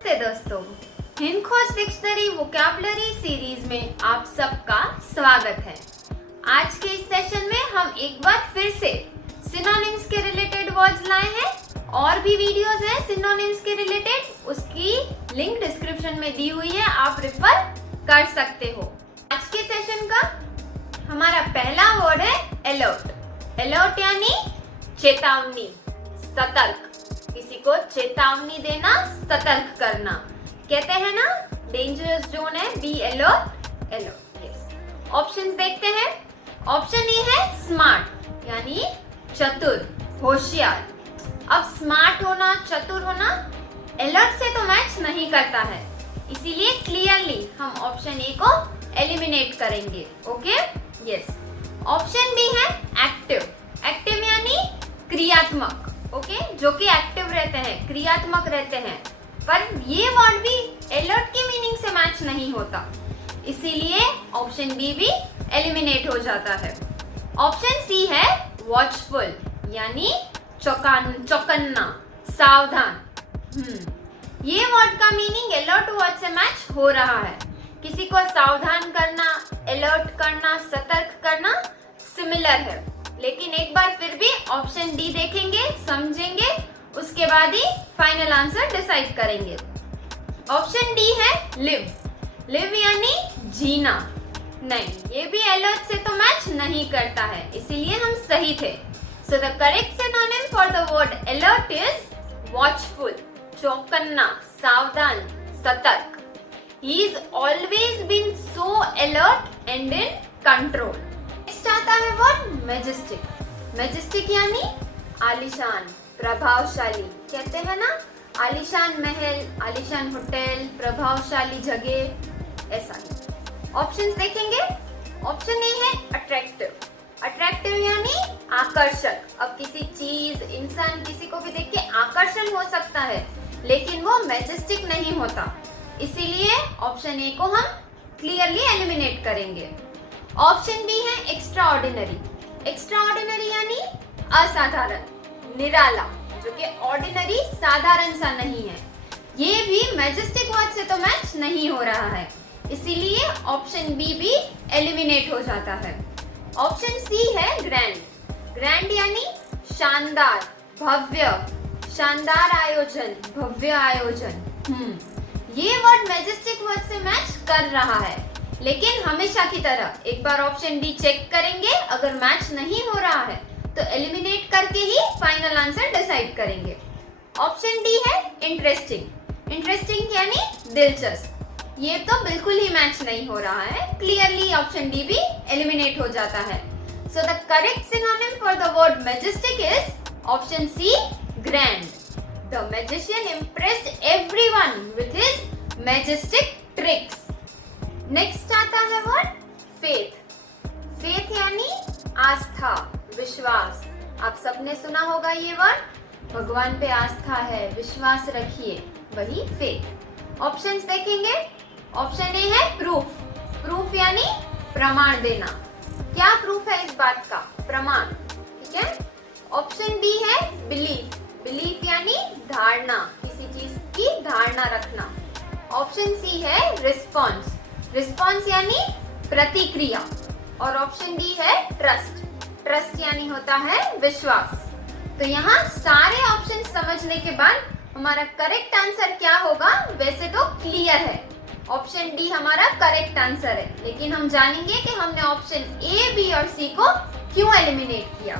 नमस्ते दोस्तों, हिंद खोज डिक्शनरी वोकैबुलरी सीरीज में आप सबका स्वागत है। आज के इस सेशन में हम एक बार फिर से सिनोनिम्स के रिलेटेड वर्ड्स लाए हैं। और भी वीडियोस हैं सिनोनिम्स के रिलेटेड, उसकी लिंक डिस्क्रिप्शन में दी हुई है, आप रेफर कर सकते हो। आज के सेशन का हमारा पहला वर्ड है अलर्ट। अलर्ट यानी चेतावनी, सतर्क, किसी को चेतावनी देना, सतर्क करना। कहते हैं ना डेंजरस जोन है, be alert. Alert, yes. Options देखते हैं। ऑप्शन ए है स्मार्ट यानी चतुर, होशियार। अब स्मार्ट होना, चतुर होना अलर्ट से तो मैच नहीं करता है, इसीलिए क्लियरली हम ऑप्शन ए को एलिमिनेट करेंगे। Okay, yes. ऑप्शन बी है एक्टिव। एक्टिव यानी क्रियात्मक, ओके, जो कि एक्टिव रहते हैं, क्रियात्मक रहते हैं। पर ये वर्ड भी अलर्ट की मीनिंग से मैच नहीं होता, इसीलिए ऑप्शन बी भी एलिमिनेट हो जाता है। ऑप्शन सी है वॉचफुल यानी चौकन्ना, सावधान। ये वर्ड का मीनिंग अलर्ट वर्ड से मैच हो रहा है। किसी को सावधान करना, अलर्ट करना, सतर्क करना सिमिलर है, लेकिन एक बार फिर भी ऑप्शन डी देखेंगे, समझेंगे, उसके बाद ही फाइनल आंसर डिसाइड करेंगे। ऑप्शन डी है लिव। लिव यानी जीना। नहीं, ये भी अलर्ट से तो मैच नहीं करता है, इसीलिए हम सही थे। So the correct synonym for the word alert is watchful, चौकन्ना, सावधान, सतर्क। He is always been so alert and in control. Next आता है वर्ड मैजेस्टिक। मैजेस्टिक यानी आलीशान, प्रभावशाली। कहते हैं ना आलीशान महल, आलीशान होटल, प्रभावशाली जगह, ऐसा ही। ऑप्शंस देखेंगे। ऑप्शन ए है अट्रैक्टिव। अट्रैक्टिव यानी आकर्षक। अब किसी चीज, इंसान, किसी को भी देख के आकर्षण हो सकता है, लेकिन वो मैजेस्टिक नहीं होता, इसीलिए ऑप्शन ए को हम क्लियरली एलिमिनेट करेंगे। ऑप्शन बी है एक्स्ट्रा ऑर्डिनरी। एक्स्ट्रा ऑर्डिनरी यानी असाधारण, निराला, जो कि ऑर्डिनरी साधारण सा नहीं है। ये भी मैजेस्टिक वर्ड से तो मैच नहीं हो रहा है, इसीलिए ऑप्शन बी भी एलिमिनेट हो जाता है। ऑप्शन सी है ग्रैंड। ग्रैंड यानी शानदार, भव्य, शानदार आयोजन, भव्य आयोजन। ये वर्ड मैजेस्टिक वर्ड से मैच कर रहा है, लेकिन हमेशा की तरह एक बार ऑप्शन डी चेक करेंगे। अगर मैच नहीं हो रहा है तो एलिमिनेट करके ही फाइनल आंसर डिसाइड करेंगे। ऑप्शन डी है इंटरेस्टिंग। इंटरेस्टिंग यानी दिलचस्प। ये तो बिल्कुल ही मैच नहीं हो रहा है, क्लियरली ऑप्शन डी भी एलिमिनेट हो जाता है। So the correct synonym for the word majestic is option C grand. The magician impressed everyone with his majestic tricks. Next आता है वर्ड फेथ। फेथ यानी आस्था, विश्वास। आप सबने सुना होगा ये वर्ड, भगवान पे आस्था है, विश्वास रखिए, वही फेथ। ऑप्शंस देखेंगे। ऑप्शन ए है प्रूफ। प्रूफ यानी प्रमाण देना। क्या प्रूफ है इस बात का? प्रमाण, ठीक है। ऑप्शन बी है बिलीफ। बिलीफ यानी धारणा, किसी चीज की धारणा रखना। ऑप्शन सी है रिस्पॉन्स। रिस्पॉन्स यानी प्रतिक्रिया। और ऑप्शन डी है ट्रस्ट। ट्रस्ट यानी होता है विश्वास। तो यहाँ सारे ऑप्शन समझने के बाद हमारा करेक्ट आंसर क्या होगा? वैसे तो क्लियर है, ऑप्शन डी हमारा करेक्ट आंसर है, लेकिन हम जानेंगे कि हमने ऑप्शन ए, बी और सी को क्यों एलिमिनेट किया।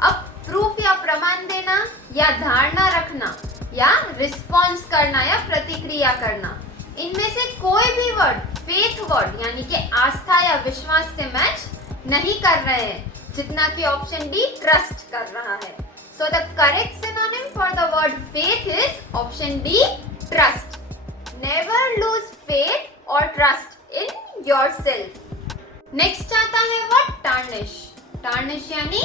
अब प्रूफ या प्रमाण देना, या धारणा रखना, या रिस्पॉन्स करना, या प्रतिक्रिया करना, इनमें से कोई भी वर्ड फेथ वर्ड यानी कि आस्था या विश्वास से मैच नहीं कर रहे हैं, जितना कि ऑप्शन डी ट्रस्ट कर रहा है। So the correct synonym for the word faith is option D trust. Never lose faith और ट्रस्ट इन योरसेल्फ। नेक्स्ट आता है वर्ड टार्निश। टार्निश यानी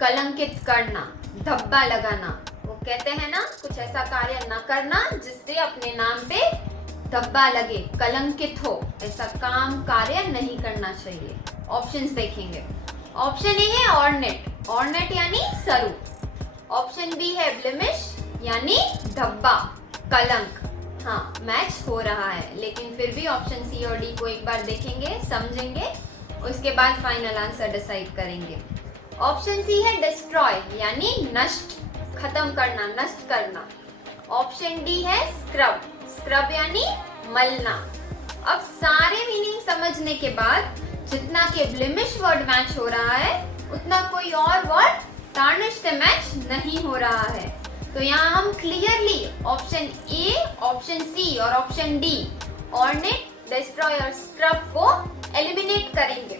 कलंकित करना, धब्बा लगाना। वो कहते हैं ना कुछ ऐसा कार्य न करना जिससे अपने नाम पे धब्बा लगे, कलंकित हो, ऐसा काम कार्य नहीं करना चाहिए। ऑप्शंस देखेंगे। ऑप्शन ए है ऑर्नेट। ऑर्नेट यानी सरू। ऑप्शन बी है ब्लेमिश यानी धब्बा, कलंक। हाँ मैच हो रहा है, लेकिन फिर भी ऑप्शन सी और डी को एक बार देखेंगे, समझेंगे, उसके बाद फाइनल आंसर डिसाइड करेंगे। ऑप्शन सी है डिस्ट्रॉय यानी नष्ट, खत्म करना, नष्ट करना। ऑप्शन डी है स्क्रब, स्क्रब यानी मलना। अब सारे मीनिंग समझने के बाद जितना के ब्लेमिश वर्ड मैच हो रहा है उतना कोई और वर्ड टार्निश से मैच नहीं हो रहा है। तो यहाँ हम clearly option A, option C और ऑप्शन डी, ऑर्नेट, डिस्ट्रॉय और स्क्रब को एलिमिनेट करेंगे।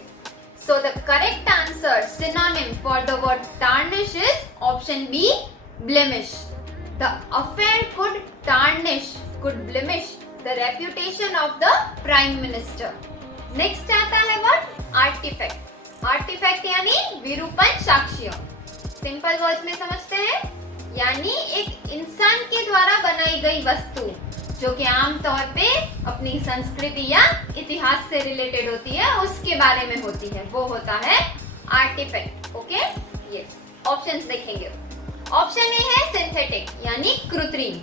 So the correct answer, synonym for the word tarnish is option B, blemish. The affair could tarnish, could blemish the reputation of the prime minister. Next आता है word artifact. Artifact यानी विरूपण साक्ष्य। Simple words में समझते हैं, यानी एक इंसान के द्वारा बनाई गई वस्तु जो कि आमतौर पे अपनी संस्कृति या इतिहास से रिलेटेड होती है, उसके बारे में होती है, वो होता है आर्टिफैक्ट। ओके, ये ऑप्शंस देखेंगे। ऑप्शन ए है सिंथेटिक यानी कृत्रिम।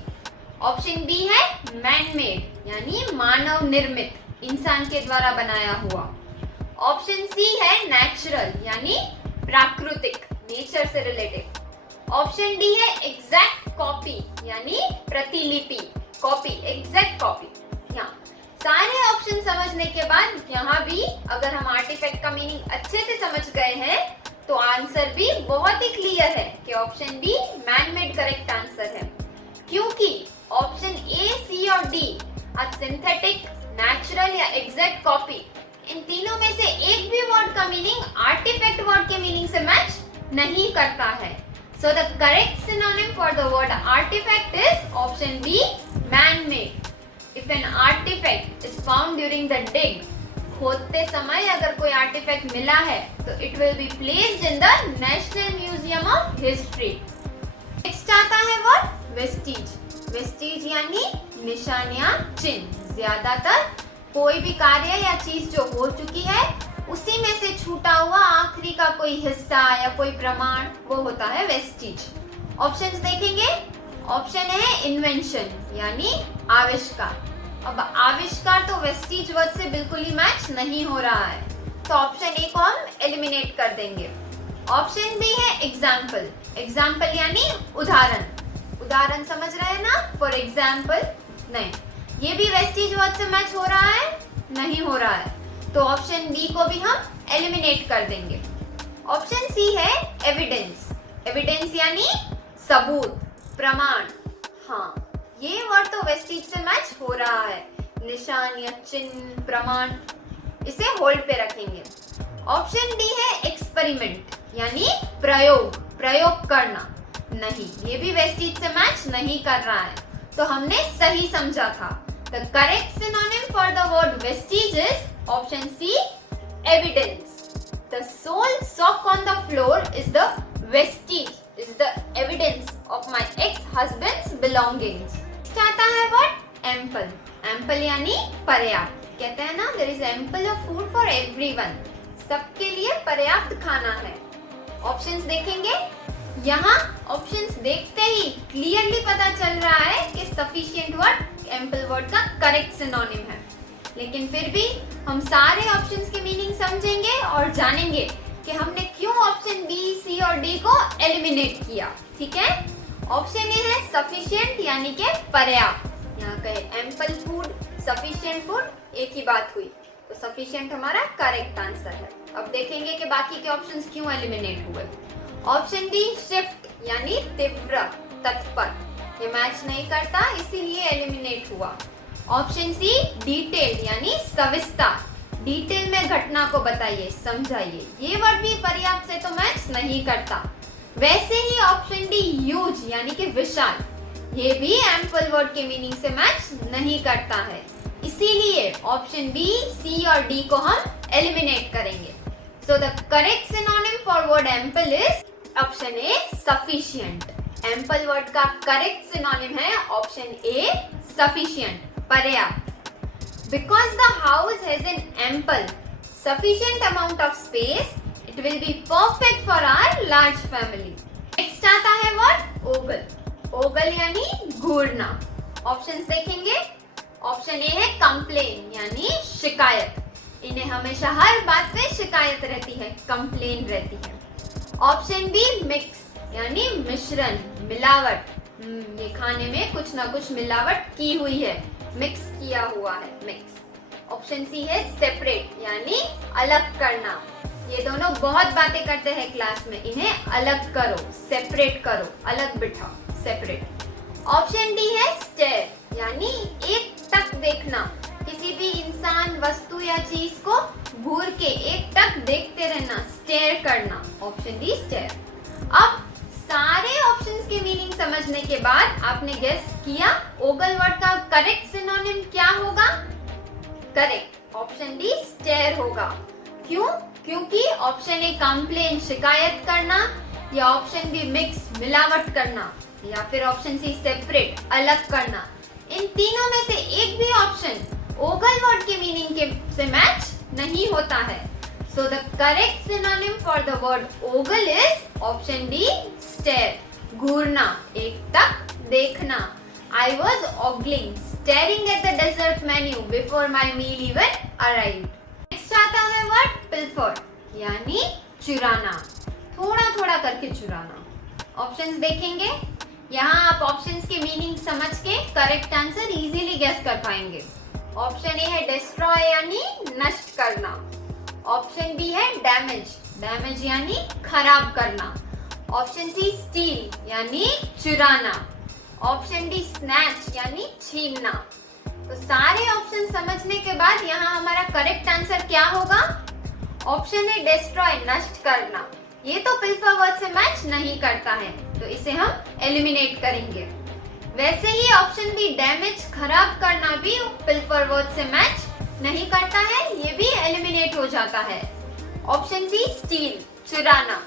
ऑप्शन बी है मैन मेड यानी मानव निर्मित, इंसान के द्वारा बनाया हुआ। ऑप्शन सी है नेचुरल यानी प्राकृतिक, नेचर से रिलेटेड। ऑप्शन डी है एग्जैक्ट कॉपी यानी प्रतिलिपि, कॉपी, एग्जैक्ट कॉपी। यहाँ सारे ऑप्शन समझने के बाद यहाँ भी अगर हम आर्टिफैक्ट का मीनिंग अच्छे से समझ गए हैं तो आंसर भी बहुत ही क्लियर है कि option B man made correct answer है, क्योंकि ऑप्शन ए, सी और डी आज सिंथेटिक, नेचुरल या एग्जैक्ट कॉपी, इन तीनों में से एक भी वर्ड का मीनिंग आर्टिफैक्ट वर्ड के मीनिंग से मैच नहीं करता है। So the correct synonym for the word artifact is option B, man-made. If an artifact is found during the dig, खोदते समय अगर कोई आर्टिफैक्ट मिला है तो it will be placed in the National Museum of History. Next आता है word vestige. Vestige यानी निशानियां, चिन्ह। ज्यादातर कोई भी कार्य या चीज जो हो चुकी है उसी में से छूटा हुआ आखिरी का कोई हिस्सा या कोई प्रमाण, वो होता है वेस्टिज। ऑप्शंस देखेंगे। ऑप्शन है इन्वेंशन यानी आविष्कार। अब आविष्कार तो वेस्टिज वर्ड से बिल्कुल ही मैच नहीं हो रहा है, तो ऑप्शन ए को हम एलिमिनेट कर देंगे। ऑप्शन बी है एग्जाम्पल। एग्जाम्पल यानी उदाहरण, उदाहरण समझ रहे हैं ना, फॉर एग्जाम्पल। नहीं, ये भी वेस्टिज वर्ड से मैच हो रहा है, नहीं हो रहा है, तो ऑप्शन बी को भी हम एलिमिनेट कर देंगे। ऑप्शन सी है एविडेंस। एविडेंस यानी सबूत, प्रमाण। हाँ, ये वर्ड तो वेस्टिज से मैच हो रहा है, निशान या चिन्ह, प्रमाण, इसे होल्ड पे रखेंगे। ऑप्शन डी है एक्सपेरिमेंट यानी प्रयोग, प्रयोग करना। नहीं, ये भी वेस्टिज से मैच नहीं कर रहा है, तो हमने सही समझा था। The correct synonym for the word vestige is option C, evidence. The sole sock on the floor is the vestige, is the evidence of my ex-husband's belongings. आता है word ample. Ample यानी पर्याप्त। कहते हैं ना, there is ample of food for everyone. सबके लिए पर्याप्त खाना है। ऑप्शंस देखेंगे। यहाँ ऑप्शंस देखते ही क्लियरली पता चल रहा है कि सफिशिएंट वर्ड एम्पल वर्ड का करेक्ट सिनोनिम है, लेकिन फिर भी हम सारे ऑप्शंस के मीनिंग समझेंगे और जानेंगे कि हमने क्यों ऑप्शन बी, सी और डी को एलिमिनेट किया। ठीक है, ऑप्शन ए है सफिशिएंट यानी कि पर्याप्त। यहाँ कहे एम्पल फूड, सफिशिएंट फूड, एक ही बात हुई, तो सफिशिएंट हमारा करेक्ट आंसर है। अब देखेंगे कि बाकी के ऑप्शंस क्यों एलिमिनेट हुए। ऑप्शन बी शिफ्ट यानी तीव्र, तत्पर, ये मैच नहीं करता, इसीलिए एलिमिनेट हुआ। ऑप्शन सी डिटेल यानी सविस्तर, डिटेल में घटना को बताइए, समझाइए, ये वर्ड भी पर्याप्त से तो मैच नहीं करता। वैसे ही ऑप्शन डी ह्यूज यानी कि विशाल, ये भी एम्पल वर्ड के मीनिंग से मैच नहीं करता है, इसीलिए ऑप्शन बी, सी और डी को हम एलिमिनेट करेंगे। So the correct synonym for word ample is option A, sufficient. Ample word का correct synonym है option A, sufficient, पर्याप्त। Because the house has an ample, sufficient amount of space, it will be perfect for our large family. Next आता है word ogle. Ogle यानी घूरना। Options देखेंगे। Option A है complain यानी शिकायत, इन्हें हमेशा हर बात पे शिकायत रहती है, कंप्लेन रहती है। ऑप्शन बी मिक्स यानी मिश्रण, मिलावट, ये खाने में कुछ ना कुछ मिलावट की हुई है, मिक्स किया हुआ है, मिक्स। ऑप्शन सी है सेपरेट यानी अलग करना, ये दोनों बहुत बातें करते हैं क्लास में, इन्हें अलग करो, सेपरेट करो, अलग बिठाओ, सेपरेट। ऑप्शन डी है स्टेयर यानी एक टक देखना, किसी भी इंसान, वस्तु या चीज को घूर के एक टक देखते रहना, स्टेयर करना। Option D stare. अब सारे ऑप्शंस के मीनिंग समझने के बाद आपने गेस किया ओगल वर्ड का करेक्ट सिनोनिम क्या होगा? करेक्ट, ऑप्शन डी स्टेयर होगा। क्यों? क्योंकि ऑप्शन ए कंप्लेन शिकायत करना, या ऑप्शन बी मिक्स मिलावट करना, या फिर ऑप्शन सी सेपरेट अलग करना, इन तीनों में से एक भी ऑप्शन ओगल वर्ड के मीनिंग के से मैच नहीं होता है। So the correct synonym for the word ogle is option D, stare, घूरना, एक टक देखना। I was ogling, staring at the dessert menu before my meal even arrived. Next आता है word pilfer, यानी चुराना, थोड़ा थोड़ा करके चुराना। ऑप्शंस देखेंगे, यहाँ आप ऑप्शंस के मीनिंग समझ के करेक्ट आंसर इजीली गेस कर पाएंगे। ऑप्शन ए है डिस्ट्रॉय यानी नष्ट करना। ऑप्शन बी है डैमेज, डैमेज यानी खराब करना। ऑप्शन सी स्टील यानी चुराना। ऑप्शन डी स्नैच यानी छीनना। तो सारे ऑप्शन समझने के बाद यहाँ हमारा करेक्ट आंसर क्या होगा? ऑप्शन ए डिस्ट्रॉय नष्ट करना, ये तो पिल्फर वर्ड से मैच नहीं करता है, तो इसे हम एलिमिनेट करेंगे। वैसे ही ऑप्शन बी डैमेज खराब करना भी पिल्फर वर्ड से मैच नहीं करता है, ये भी एलिमिनेट हो जाता है। ऑप्शन सी स्टील चुराना,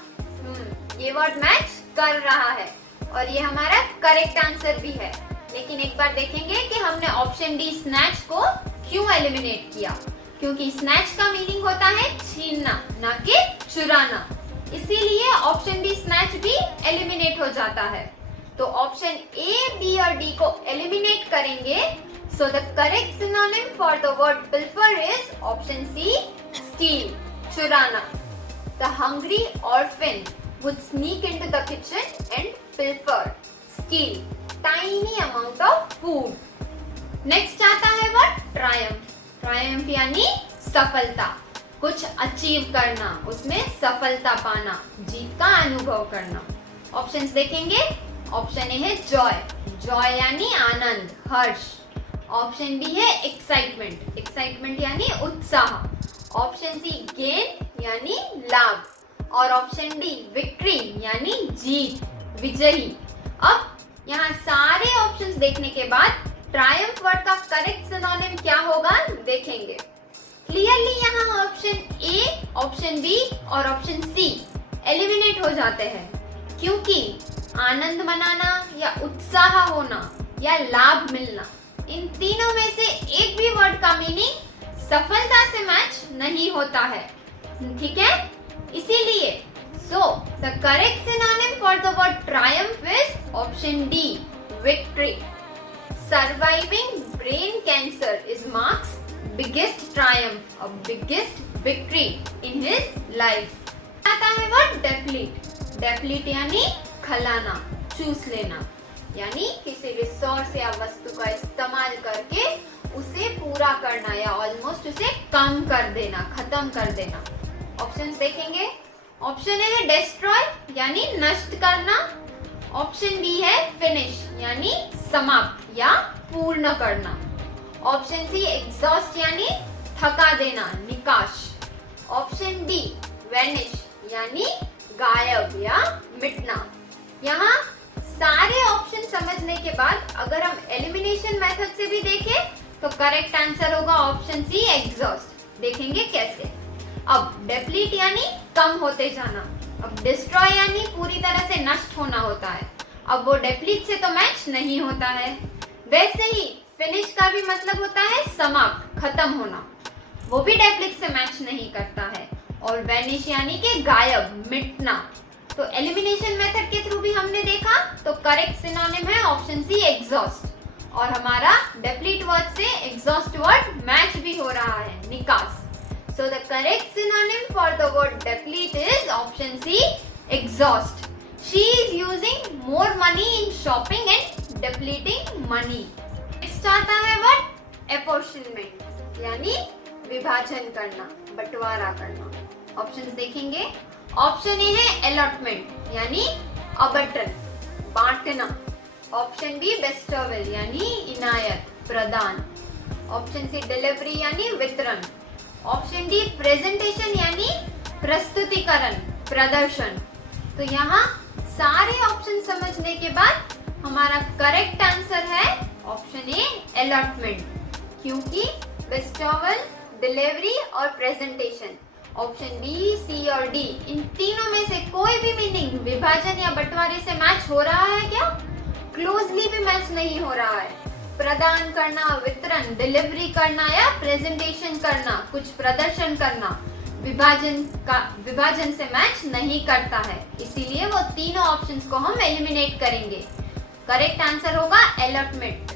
ये वर्ड मैच कर रहा है और ये हमारा करेक्ट आंसर भी है। लेकिन एक बार देखेंगे कि हमने ऑप्शन डी स्नैच को क्यों एलिमिनेट किया, क्योंकि स्नैच का मीनिंग होता है छीनना, ना कि चुराना, इसीलिए ऑप्शन डी स्नैच भी एलिमिनेट हो जाता है। तो ऑप्शन ए, बी और डी को एलिमिनेट करेंगे। So the correct synonym for the word pilfer is option C, steal, churana. The hungry orphan would sneak into the kitchen and pilfer, steal tiny amount of food. Next आता है word triumph. Triumph यानी सफलता, कुछ achieve करना, उसमें सफलता पाना, जीत का अनुभव करना। ऑप्शंस देखेंगे, ऑप्शन ए है जॉय, जॉय यानी आनंद, हर्ष। ऑप्शन बी है एक्साइटमेंट, एक्साइटमेंट यानी उत्साह। ऑप्शन सी गेन यानी लाभ, और ऑप्शन डी विक्ट्री यानी जीत, विजयी। अब यहाँ सारे ऑप्शंस देखने के बाद ट्रायम्फ वर्ड का करेक्ट सिनोनिम क्या होगा देखेंगे। क्लियरली यहाँ ऑप्शन ए, ऑप्शन बी और ऑप्शन सी एलिमिनेट हो जाते हैं, क्योंकि आनंद मनाना या उत्साह होना या लाभ मिलना, इन तीनों में से एक भी वर्ड का मीनिंग सफलता से मैच नहीं होता है, ठीक है? इसीलिए सो the correct synonym for the word Triumph is option D, victory. Surviving brain cancer is marks biggest Triumph, a biggest victory in his life. आता है वर्ड डेप्लीट, डेप्लीट यानी खलाना, चूस लेना, यानी किसी रिसोर्स या वस्तु का इस्तेमाल करके उसे पूरा करना या ऑलमोस्ट उसे कम कर देना, खत्म कर देना। ऑप्शंस देखेंगे, ऑप्शन ए है डिस्ट्रॉय यानी नष्ट करना। ऑप्शन बी है फिनिश यानी समाप्त या पूर्ण करना। ऑप्शन सी एग्जॉस्ट यानी थका देना, निकाश। ऑप्शन डी वैनिश यानी गायब या मिटना। यहाँ सारे ऑप्शन समझने के बाद अगर हम एलिमिनेशन मेथड से भी देखें तो करेक्ट आंसर होगा ऑप्शन सी, एग्जॉस्ट। देखेंगे कैसे। अब डेप्लीट यानी कम होते जाना, अब डिस्ट्रॉय यानी पूरी तरह से नष्ट होना होता है, अब वो डेप्लीट से तो मैच नहीं होता है। वैसे ही फिनिश का भी मतलब होता है समाप्त, खत्म होना, वो भी डेप्लीट से मैच नहीं करता है। और वैनिश यानी कि गायब, मिटना। तो एलिमिनेशन मेथड के थ्रू भी हमने देखा तो करेक्ट सिनोनिम है ऑप्शन सी, एग्जॉस्ट। और हमारा डेप्लीट वर्ड से एग्जॉस्ट वर्ड मैच भी हो रहा है, निकास. So the correct synonym for the word deplete is option C, exhaust. She is using more money in shopping and depleting money. Next आता है word apportionment, यानी विभाजन करना, बंटवारा करना. ऑप्शंस देखेंगे. ऑप्शन ए है allotment, यानी आवंटन, बांटना. ऑप्शन बी बेस्टोवेल, यानी इनायत, प्रदान. ऑप्शन सी डिलीवरी, यानी वितरण. ऑप्शन डी प्रेजेंटेशन, यानी प्रस्तुतिकरण, प्रदर्शन. तो यहाँ सारे ऑप्शन समझने के बाद हमारा करेक्ट आंसर है ऑप्शन ए, अलॉटमेंट. क्योंकि बेस्टोवेल, डिलीवरी और प्रेजेंटेशन, ऑप्शन बी, सी और डी, इन तीनों में से कोई भी मीनिंग विभाजन या बंटवारे से मैच हो रहा है क्या? क्लोजली भी मैच नहीं हो रहा है. प्रदान करना, वितरण, डिलीवरी करना या प्रेजेंटेशन करना, कुछ प्रदर्शन करना, विभाजन से मैच नहीं करता है. इसीलिए वो तीनों ऑप्शंस को हम एलिमिनेट करेंगे. करेक्ट आंसर होगा अलॉटमेंट,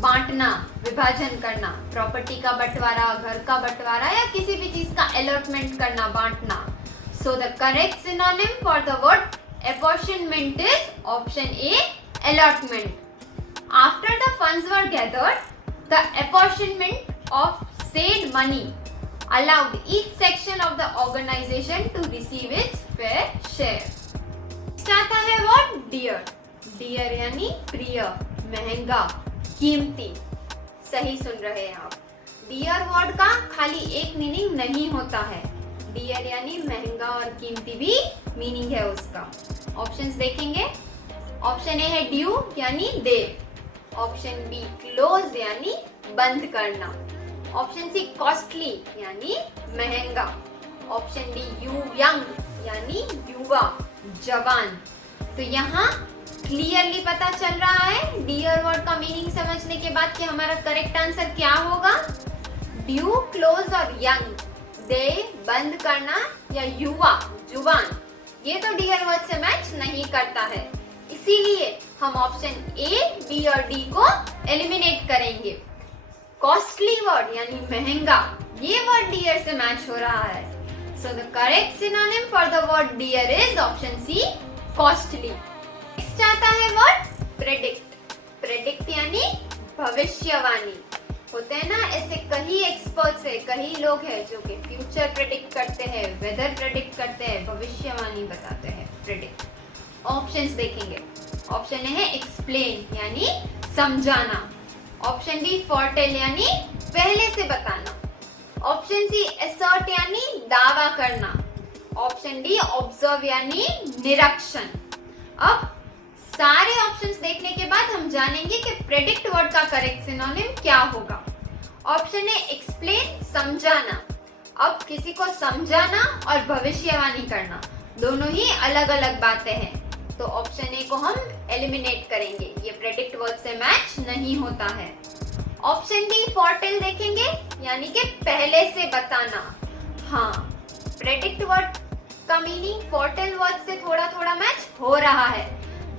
बांटना, विभाजन करना, प्रॉपर्टी का बंटवारा, घर का बंटवारा या किसी भी चीज का अलॉटमेंट करना, बांटना. सो the correct synonym for the word apportionment is option A, allotment. After the funds were gathered, the apportionment of said money allowed each section of the organization to receive its fair share. Next आता है word dear. Dear यानी प्रिय, महंगा, कीमती. सही सुन रहे हैं आप. Dear word का खाली एक मीनिंग नहीं होता है. Dear यानी महंगा और कीमती भी मीनिंग है उसका. ऑप्शंस देखेंगे. ऑप्शन ए है ड्यू, यानी देर. ऑप्शन बी क्लोज, यानी बंद करना. ऑप्शन सी कॉस्टली, यानी महंगा. ऑप्शन डी यंग, यानी युवा, जवान. तो यहाँ क्लियरली पता चल रहा है डियर वर्ड का मीनिंग समझने के बाद कि हमारा करेक्ट आंसर क्या होगा. ड्यू, क्लोज और यंग, दे, बंद करना या युवा, जुबान, ये तो डियर वर्ड से मैच नहीं करता है. इसीलिए हम ऑप्शन ए, बी और डी को एलिमिनेट करेंगे. कॉस्टली वर्ड यानी महंगा, ये वर्ड डियर से मैच हो रहा है. So the correct synonym for the word dear is option C, costly. Next आता है वर्ड प्रेडिक्ट. प्रेडिक्ट यानी भविष्यवाणी. होते हैं ना ऐसे कई एक्सपर्ट्स है, कई लोग हैं जो कि फ्यूचर प्रेडिक्ट करते हैं, वेदर प्रेडिक्ट करते हैं, भविष्यवाणी बताते हैं. प्रेडिक्ट. ऑप्शंस देखेंगे. ऑप्शन ए है एक्सप्लेन, यानी समझाना. ऑप्शन बी फोरटेल, यानी पहले से बताना. ऑप्शन सी असर्ट, यानी दावा करना. ऑप्शन डी ऑब्जर्व, यानी निरीक्षण. अब सारे ऑप्शंस देखने के बाद हम जानेंगे कि प्रेडिक्ट वर्ड का करेक्ट सिनोनिम क्या होगा. ऑप्शन ए एक्सप्लेन, समझाना. अब किसी को समझाना और भविष्यवाणी करना दोनों ही अलग अलग बातें हैं. तो ऑप्शन ए को हम एलिमिनेट करेंगे, ये प्रेडिक्ट वर्ड से मैच नहीं होता है. ऑप्शन डी फोरटेल देखेंगे, यानी कि पहले से बताना. हाँ, प्रेडिक्ट वर्ड का मीनिंग फोरटेल वर्ड से थोड़ा थोड़ा मैच हो रहा है.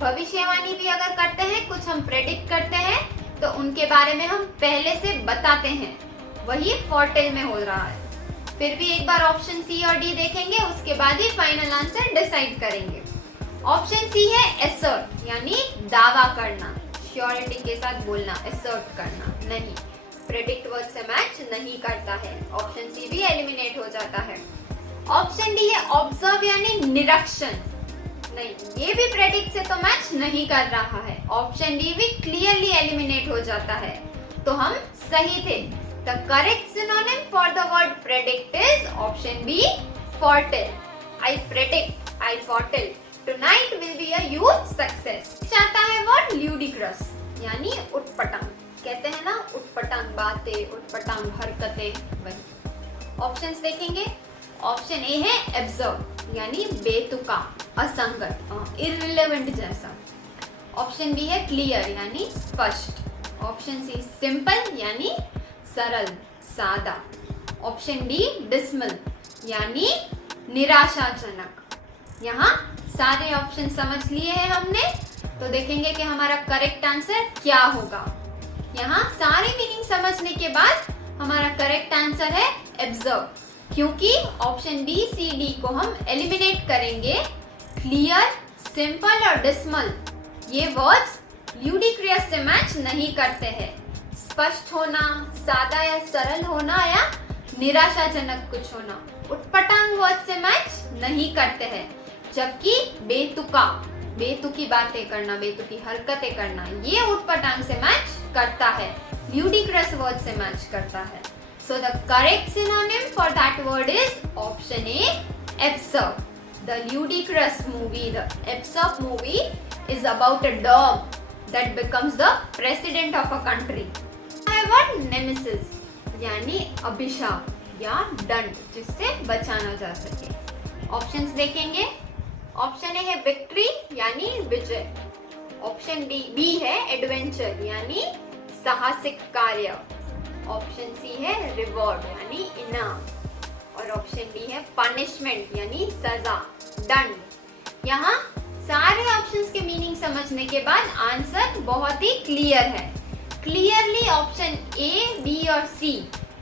भविष्यवाणी भी अगर करते हैं, कुछ हम प्रेडिक्ट करते हैं तो उनके बारे में हम पहले से बताते हैं, वही फोरटेल में हो रहा है. फिर भी एक बार ऑप्शन सी और डी देखेंगे, उसके बाद ही फाइनल आंसर डिसाइड करेंगे. ऑप्शन सी है असर्ट, यानी दावा करना, श्योरिटी के साथ बोलना, असर्ट करना. नहीं, प्रेडिक्ट वर्ड से मैच नहीं करता है. ऑप्शन सी भी एलिमिनेट हो जाता है. ऑप्शन डी है ऑब्जर्व, यानी निरीक्षण. नहीं, ये भी प्रेडिक्ट से तो मैच नहीं कर रहा है. ऑप्शन डी भी क्लियरली एलिमिनेट हो जाता है. तो हम सही थे. The correct synonym for the word predict is option B, foretell. I predict, I foretell, tonight will be a huge success. चाहता है वर्ड ल्यूडिक्रस, यानी उटपटांग. कहते हैं ना उटपटांग बातें, उटपटांग हरकतें, वही. ऑप्शंस देखेंगे. ऑप्शन ए है एब्सर्ड, यानी बेतुका, असंगत, इररिलेवेंट जैसा. ऑप्शन बी है क्लियर, यानी स्पष्ट. ऑप्शन सी सिंपल, यानी सरल, सादा. ऑप्शन डी डिसमल, यानी निराशाजनक. यहाँ सारे ऑप्शन समझ लिए हैं हमने, तो देखेंगे कि हमारा करेक्ट आंसर क्या होगा. यहाँ सारे मीनिंग समझने के बाद हमारा करेक्ट आंसर है ऑब्जर्व, क्योंकि ऑप्शन बी सी डी को हम एलिमिनेट करेंगे। क्लियर, सिंपल और डिसमल ये वर्ड्स ल्यूडिक्रियस से मैच नहीं करते हैं। स्पष्ट होना, सादा या सरल होना या निराशाजनक कुछ होना उटपटांग वर्ड से मैच नहीं करते हैं। जबकि बेतुकी बातें करना, बेतुकी हरकतें करना ये उटपटांग से मैच करता है, ल्यूडिक्रस वर्ड से मैच करता है। So the correct synonym for that word is option A, absurd. The ludicrous movie, the absurd movie is about a dog that becomes the president of a country. Word nemesis यानी अभिशाप या दंड जिससे बचाना जा सके। ऑप्शंस देखेंगे। Option A है विक्ट्री यानी विजय, ऑप्शन बी है एडवेंचर यानी साहसिक कार्य, ऑप्शन सी है रिवॉर्ड यानी इनाम और ऑप्शन डी है पनिशमेंट यानी सजा, दंड। यहाँ सारे ऑप्शंस के मीनिंग समझने के बाद आंसर बहुत ही क्लियर है। क्लियरली ऑप्शन ए, बी और सी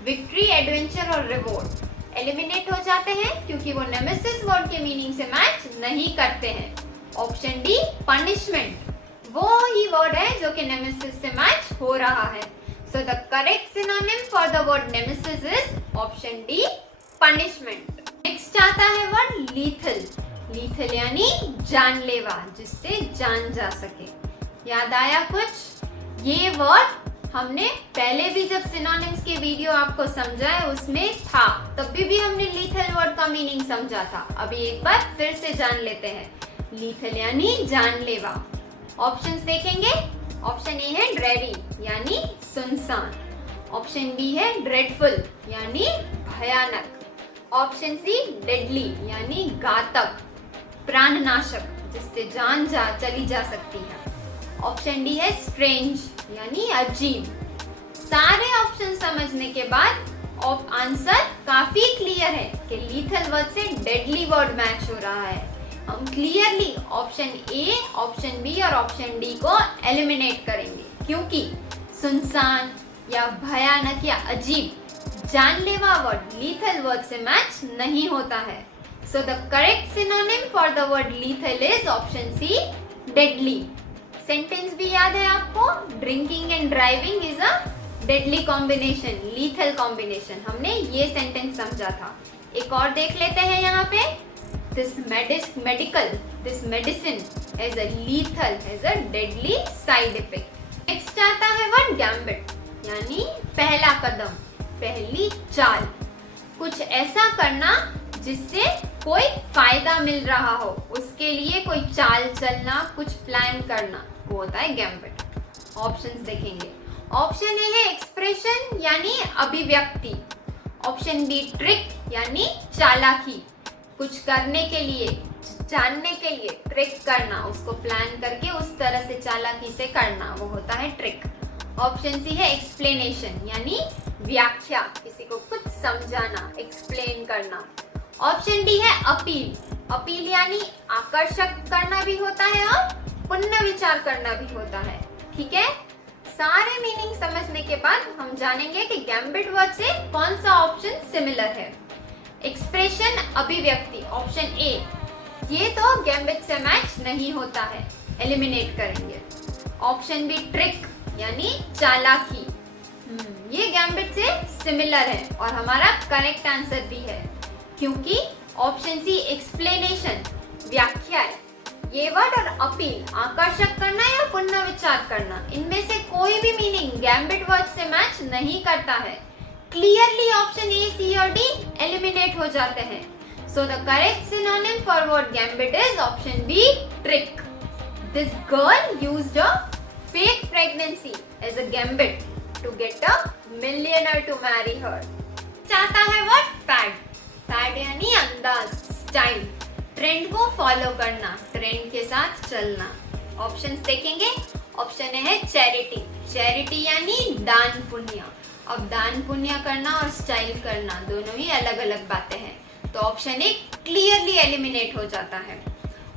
विक्ट्री, एडवेंचर और रिवॉर्ड एलिमिनेट हो जाते हैं क्योंकि वो नेमेसिस वर्ड के मीनिंग से मैच नहीं करते हैं। ऑप्शन डी पनिशमेंट वो ही वर्ड है जो कि नेमेसिस से मैच हो रहा है। So the correct synonym for the word nemesis is option D punishment. Next आता है वर्ड लीथल। लीथल यानी जानलेवा, जिससे जान जा सके। याद आया कुछ? ये वर्ड हमने पहले भी जब सिनोनिम्स के वीडियो आपको समझाए उसमें था, तभी भी हमने लीथल वर्ड का मीनिंग समझा था। अभी एक बार फिर से जान लेते हैं। लीथल यानी जानलेवा। ऑप्शंस देखेंगे। ऑप्शन ए है ड्रेरी यानी सुनसान, ऑप्शन बी है ड्रेडफुल यानी भयानक, ऑप्शन सी डेडली यानी घातक, प्राणनाशक जिससे जान चली जा सकती है, ऑप्शन डी है स्ट्रेंज यानी अजीब। सारे ऑप्शन समझने के बाद आंसर काफी क्लियर है कि लीथल वर्ड से डेडली वर्ड मैच हो रहा है। हम clearly option A, option B और ऑप्शन डी को एलिमिनेट करेंगे क्योंकि सुनसान या भयानक या अजीब जानलेवा वर्ड लीथल वर्ड से मैच नहीं होता है। So the correct synonym for the word lethal is option C deadly. Sentence भी याद है आपको, drinking and driving is a deadly combination, lethal combination. हमने ये सेंटेंस समझा था। एक और देख लेते हैं यहाँ पे, this medicine is a lethal, has a deadly side effect. Next आता है वर्ड गैम्बिट यानी पहला कदम, पहली चाल। कुछ ऐसा करना जिससे कोई फायदा मिल रहा हो, उसके लिए कोई चाल चलना, कुछ प्लान करना, वो होता है गैम्बिट। ऑप्शंस देखेंगे। ऑप्शन ए है एक्सप्रेशन यानी अभिव्यक्ति, ऑप्शन बी ट्रिक यानी चालाकी, कुछ करने के लिए, जानने के लिए ट्रिक करना, उसको प्लान करके उस तरह से चालाकी से करना, वो होता है ट्रिक। ऑप्शन सी है एक्सप्लेनेशन यानी व्याख्या, किसी को कुछ समझाना, एक्सप्लेन करना। ऑप्शन डी है अपील, अपील यानी आकर्षक करना भी होता है और पुनः विचार करना भी होता है। ठीक है, सारे मीनिंग समझने के बाद हम जानेंगे कि गैम्बिट वर्ड से कौन सा ऑप्शन सिमिलर है। एक्सप्रेशन अभिव्यक्ति ऑप्शन ए, ये तो गैम्बिट से मैच नहीं होता है, एलिमिनेट करेंगे। ऑप्शन बी ट्रिक यानी चालाकी, ये गैम्बिट से सिमिलर है और हमारा करेक्ट आंसर भी है क्योंकि ऑप्शन सी एक्सप्लेनेशन व्याख्या है। ये वर्ड और अपील आकर्षक करना या पुनः विचार करना, इनमें से कोई भी मीनिंग गैम्बिट वर्ड से मैच नहीं करता है। क्लियरली ऑप्शन ए, सी और डी एलिमिनेट हो जाते हैं। So the correct synonym for word gambit is option B trick. This girl used a fake pregnancy as a gambit to get a millionaire to marry her. चाहता है word fad, fad यानी अंदाज, style, trend को follow करना, trend के साथ चलना। Options देखेंगे। ऑप्शन ए है चैरिटी, चैरिटी यानी दान पुण्य। अब दान पुण्य करना और स्टाइल करना दोनों ही अलग अलग बातें हैं, तो ऑप्शन ए क्लियरली एलिमिनेट हो जाता है।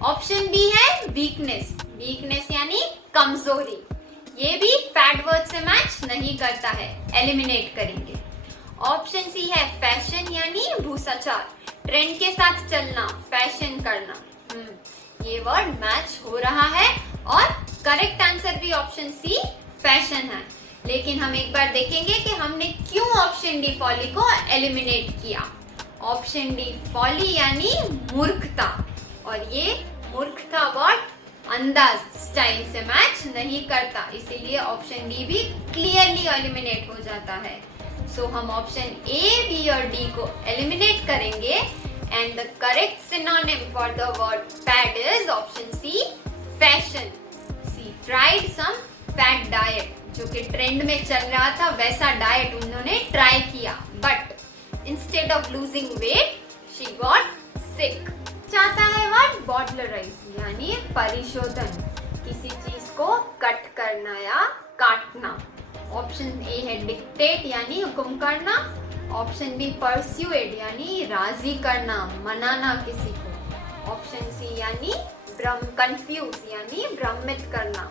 ऑप्शन बी है वीकनेस, वीकनेस यानी कमजोरी, ये भी फैट वर्ड से मैच नहीं करता है, एलिमिनेट करेंगे। ऑप्शन सी है फैशन यानी भूसाचार, ट्रेंड के साथ चलना, फैशन करना। ये वर्ड मैच हो रहा है और करेक्ट आंसर भी ऑप्शन सी फैशन है। लेकिन हम एक बार देखेंगे कि हमने क्यों ऑप्शन डी फॉली को एलिमिनेट किया। ऑप्शन डी फॉली यानी मूर्खता, और ये मूर्खता वर्ड अंदाज, स्टाइल से मैच नहीं करता, इसीलिए ऑप्शन डी भी क्लियरली एलिमिनेट हो जाता है। सो हम ऑप्शन ए, बी और डी को एलिमिनेट करेंगे and the correct synonym for the word fad is option C, fashion. She tried some fad diet, जो कि ट्रेंड में चल रहा था वैसा डाइट उन्होंने ट्राई किया, but instead of losing weight she got sick. चाहता है वर्ड बॉटलराइज यानी परिशोधन, किसी चीज को कट करना या काटना। ऑप्शन ए है डिक्टेट यानी हुक्म करना, ऑप्शन बी परस्यूएड यानी राजी करना, मनाना किसी को, ऑप्शन सी यानी कंफ्यूज यानी भ्रमित करना,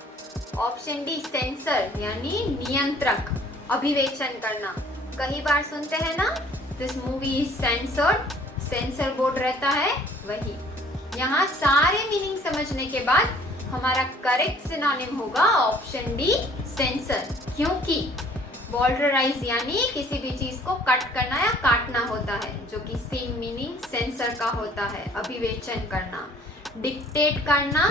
ऑप्शन डी सेंसर यानी नियंत्रक, अभिवेचन करना। कई बार सुनते हैं ना, this movie is censored, censor board रहता है वही। यहाँ सारे मीनिंग समझने के बाद हमारा करेक्ट सिनोनिम होगा ऑप्शन डी सेंसर, क्योंकि बॉर्डराइज यानी किसी भी चीज को कट करना या काटना होता है, जो कि सेम मीनिंग सेंसर का होता है, अभिवेचन करना। डिक्टेट करना,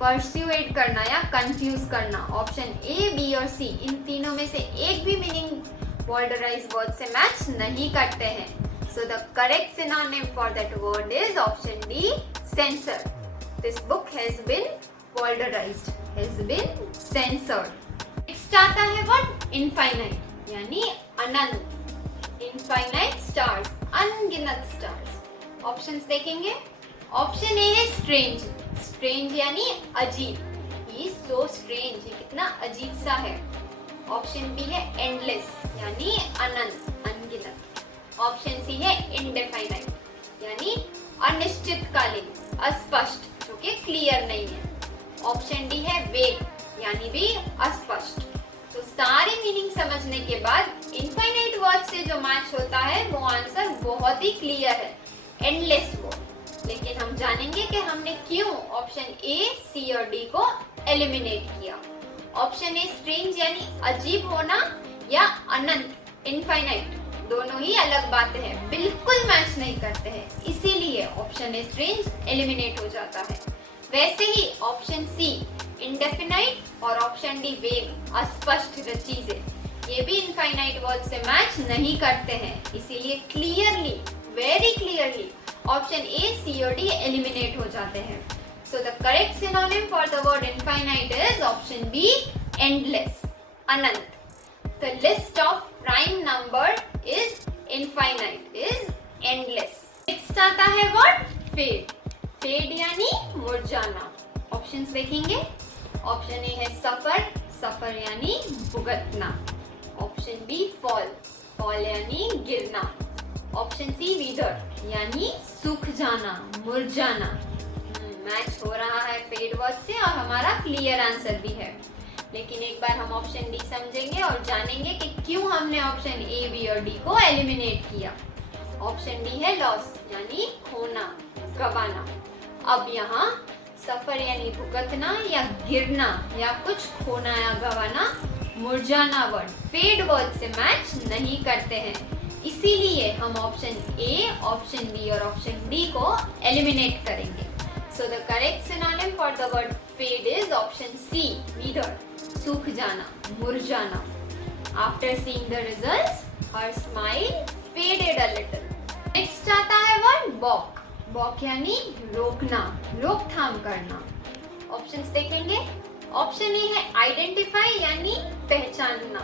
परस्यूएट करना या कंफ्यूज करना। ऑप्शन ए, बी और सी इन तीनों में से एक भी मीनिंग बॉर्डराइज वर्ड से मैच नहीं करते हैं। So the correct synonym for that word is option D censor. This book has been bowdlerised, has been censored. Next आता है वर्ड इनफाइनाइट यानी अनंत। इनफाइनाइट स्टार्स, अनगिनत स्टार्स। ऑप्शंस देखेंगे। ऑप्शन ए है स्ट्रेंज, स्ट्रेंज यानी अजीब, ही इज सो स्ट्रेंज, ये कितना अजीब सा है। ऑप्शन बी है एंडलेस यानी अनंत, अनगिनत। ऑप्शन सी है इंडेफाइनाइट यानी अनिश्चितकालीन, अस्पष्ट, जो कि क्लियर नहीं है। ऑप्शन डी है वेग यानी भी अस्पष्ट। तो सारे मीनिंग समझने के बाद इनफाइनाइट वर्ड से जो मैच होता है वो आंसर बहुत ही क्लियर है, एंडलेस वर्ड। लेकिन हम जानेंगे कि हमने क्यों ऑप्शन ए, सी और डी को एलिमिनेट किया। ऑप्शन ए स्ट्रेंज यानी अजीब होना या अनंत, इनफाइनाइट, दोनों ही अलग बातें हैं, बिल्कुल मैच नहीं करते हैं, इसीलिए ऑप्शन ए स्ट्रेंज एलिमिनेट हो जाता है। वैसे ही ऑप्शन सी इंडेफिनाइट और ऑप्शन डी वेग, अस्पष्ट चीजें, ये भी इनफाइनाइट वर्ड से मैच नहीं करते हैं, इसीलिए clearly, very clearly option A, C और डी एलिमिनेट हो जाते हैं। So the correct synonym for the word infinite is option B, endless, अनंत। The list of prime number is infinite, is endless. Next आता है वर्ड फेड, फेड यानी मुरझाना। Options देखेंगे। ऑप्शन ए है सफर, सफर यानी भुगतना। ऑप्शन बी फॉल, फॉल यानी गिरना। ऑप्शन सी विदर यानी सूख जाना, मुरझाना। मैच हो रहा है फेड वर्ड से और हमारा क्लियर आंसर भी है। लेकिन एक बार हम ऑप्शन डी समझेंगे और जानेंगे कि क्यों हमने ऑप्शन ए, बी और डी को एलिमिनेट किया। ऑप्शन डी है लॉस यानी खोना, गवाना। अब यहाँ सफर यानी भुगतना या गिरना या कुछ खोना या गवाना, मुरझाना वर्ड फेड वर्ड से मैच नहीं करते हैं, इसीलिए हम ऑप्शन ए, ऑप्शन बी और ऑप्शन डी को एलिमिनेट करेंगे। So the correct synonym for the word fade is option C, wither, सूख जाना, मुरझाना। After seeing the results, her smile faded a little. Next आता है वर्ड बॉक, बॉक यानी रोकना, रोकथाम करना। ऑप्शंस देखेंगे। ऑप्शन ए है आइडेंटिफाई यानी पहचानना।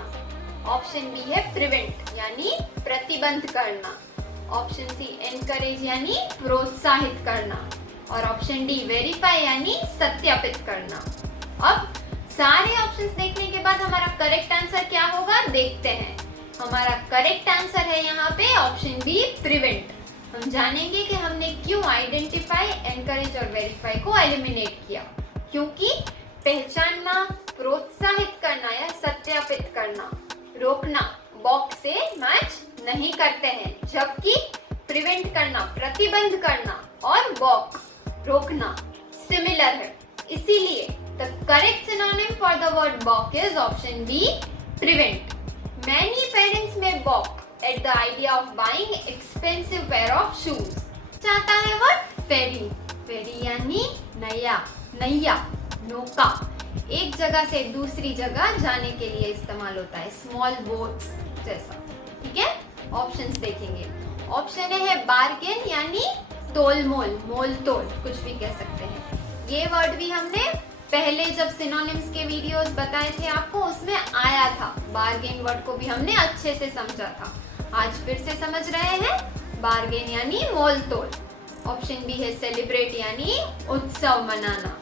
ऑप्शन बी है प्रिवेंट यानी प्रतिबंध करना। ऑप्शन सी एनकरेज यानी प्रोत्साहित करना। और ऑप्शन डी वेरीफाई यानी सत्यापित करना। अब सारे ऑप्शंस देखने के बाद हमारा करेक्ट आंसर क्या होगा देखते हैं। हमारा करेक्ट आंसर है यहाँ पे ऑप्शन बी, प्रिवेंट। हम जानेंगे कि हमने क्यों आइडेंटिफाई, एनकरेज और वेरीफाई को एलिमिनेट किया। क्योंकि पहचानना, प्रोत्साहित करना या सत्यापित करना। रोकना, बॉक से मैच नहीं करते हैं, जबकि प्रिवेंट करना, प्रतिबंध करना, और बॉक रोकना सिमिलर है। इसीलिए the correct synonym for the word balk is option B, prevent. Many parents may balk at the idea of buying expensive pair of shoes. चाहता है वर्ड फेरी। फेरी यानी नैया, नौका। एक जगह से दूसरी जगह जाने के लिए इस्तेमाल होता है, स्मॉल बोट्स जैसा। ठीक है, ऑप्शंस देखेंगे। ऑप्शन ए है बार्गेन यानी तोल मोल, मोल तोल, कुछ भी कह सकते हैं। ये वर्ड भी हमने पहले जब सिनोनिम्स के वीडियोस बताए थे आपको, उसमें आया था। बार्गेन वर्ड को भी हमने अच्छे से समझा था, आज फिर से समझ रहे हैं। बार्गेन यानी मोल तोल। ऑप्शन बी है सेलिब्रेट यानी उत्सव मनाना।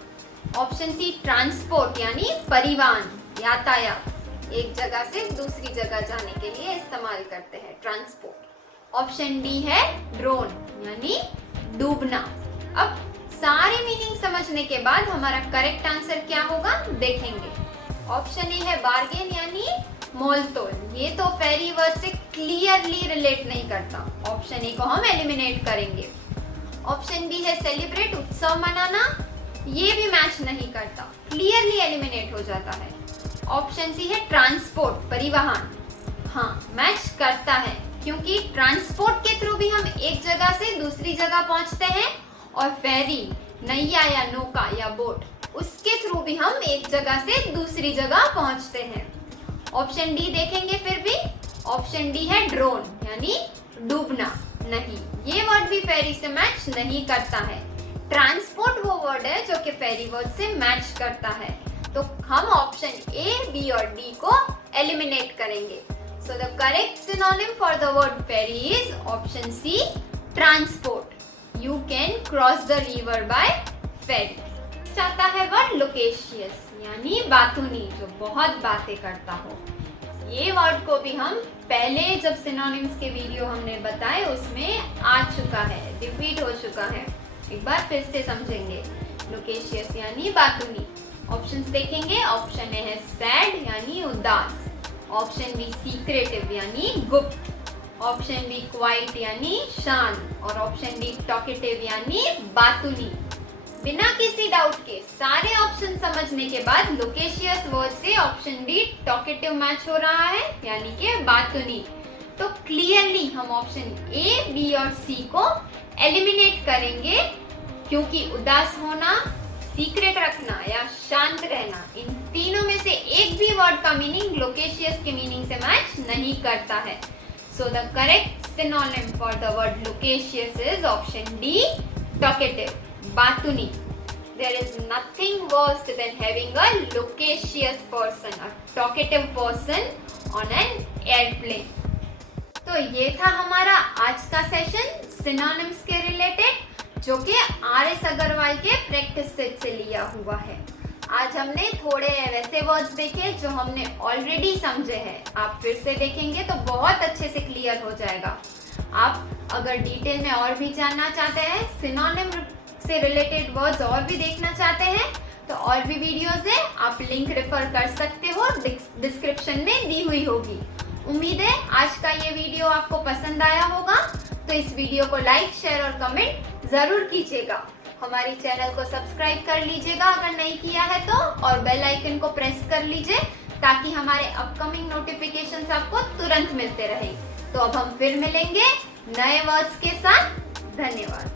ऑप्शन सी ट्रांसपोर्ट यानी परिवहन, यातायात, एक जगह से दूसरी जगह जाने के लिए इस्तेमाल करते हैं, ट्रांसपोर्ट। ऑप्शन डी है ड्रोन यानी डूबना। अब सारे मीनिंग समझने के बाद हमारा करेक्ट आंसर क्या होगा देखेंगे। ऑप्शन ए है बार्गेन यानी मोल तोल। ये तो फेरी वर्ड से क्लियरली रिलेट नहीं करता, ऑप्शन ए को हम एलिमिनेट करेंगे। ऑप्शन बी है सेलिब्रेट, उत्सव मनाना, ये भी मैच नहीं करता, क्लियरली एलिमिनेट हो जाता है। ऑप्शन सी है ट्रांसपोर्ट, परिवहन, हाँ मैच करता है, क्योंकि ट्रांसपोर्ट के थ्रू भी हम एक जगह से दूसरी जगह पहुंचते हैं, और फेरी, नैया या नौका या बोट, उसके थ्रू भी हम एक जगह से दूसरी जगह पहुंचते हैं। ऑप्शन डी देखेंगे फिर भी। ऑप्शन डी है ड्रोन यानी डूबना, नहीं, ये वर्ड भी फेरी से मैच नहीं करता है। ट्रांसपोर्ट वो वर्ड है जो कि फेरी वर्ड से मैच करता है, तो हम ऑप्शन ए, बी और डी को एलिमिनेट करेंगे। So the correct synonym for the word ferry is option C, transport. You can cross the river by ferry। चाहता है वर्ड लोकेशियस यानी बातूनी, जो बहुत बातें करता हो। ये वर्ड को भी हम पहले जब सिनोनिम्स के वीडियो हमने बताए उसमें आ चुका है, रिपीट हो चुका है, एक बार फिर से समझेंगे। लोकेशियस यानी बातूनी। ऑप्शंस देखेंगे। ऑप्शन ए है सैड यानी उदास। ऑप्शन बी सीक्रेटिव यानी गुप्त। ऑप्शन बी क्वाइट यानी शांत, और ऑप्शन डी टॉकेटिव यानी बातूनी। बिना किसी डाउट के सारे ऑप्शन समझने के बाद लोकेशियस वर्ड से ऑप्शन डी टॉकेटिव मैच हो रहा है, यानी कि बातूनी। तो क्लियरली हम ऑप्शन ए, बी और सी को एलिमिनेट करेंगे, क्योंकि उदास होना, सीक्रेट रखना या शांत रहना, इन तीनों में से एक भी वर्ड का मीनिंग लोकेशियस के मीनिंग से मैच नहीं करता है। So the correct synonym for the word loquacious is option D, talkative, batuni. There is nothing worse than having a loquacious person, a talkative person on an airplane. तो ये था हमारा आज का सेशन सिनोनिम्स के रिलेटेड, जो कि RS. Agarwal के प्रैक्टिस सेट से लिया हुआ है। आज हमने थोड़े वैसे वर्ड्स देखे जो हमने ऑलरेडी समझे हैं, आप फिर से देखेंगे तो बहुत अच्छे से क्लियर हो जाएगा। आप अगर डिटेल में और भी जानना चाहते हैं, सिनोनिम से रिलेटेड वर्ड्स और भी देखना चाहते हैं, तो और भी वीडियोस है, आप लिंक रेफर कर सकते हो, डिस्क्रिप्शन में दी हुई होगी। उम्मीद है आज का ये वीडियो आपको पसंद आया होगा, तो इस वीडियो को लाइक, शेयर और कमेंट जरूर कीजिएगा। हमारी चैनल को सब्सक्राइब कर लीजिएगा अगर नहीं किया है तो, और बेल आइकन को प्रेस कर लीजिए ताकि हमारे अपकमिंग नोटिफिकेशंस आपको तुरंत मिलते रहे। तो अब हम फिर मिलेंगे नए वर्ड्स के साथ। धन्यवाद।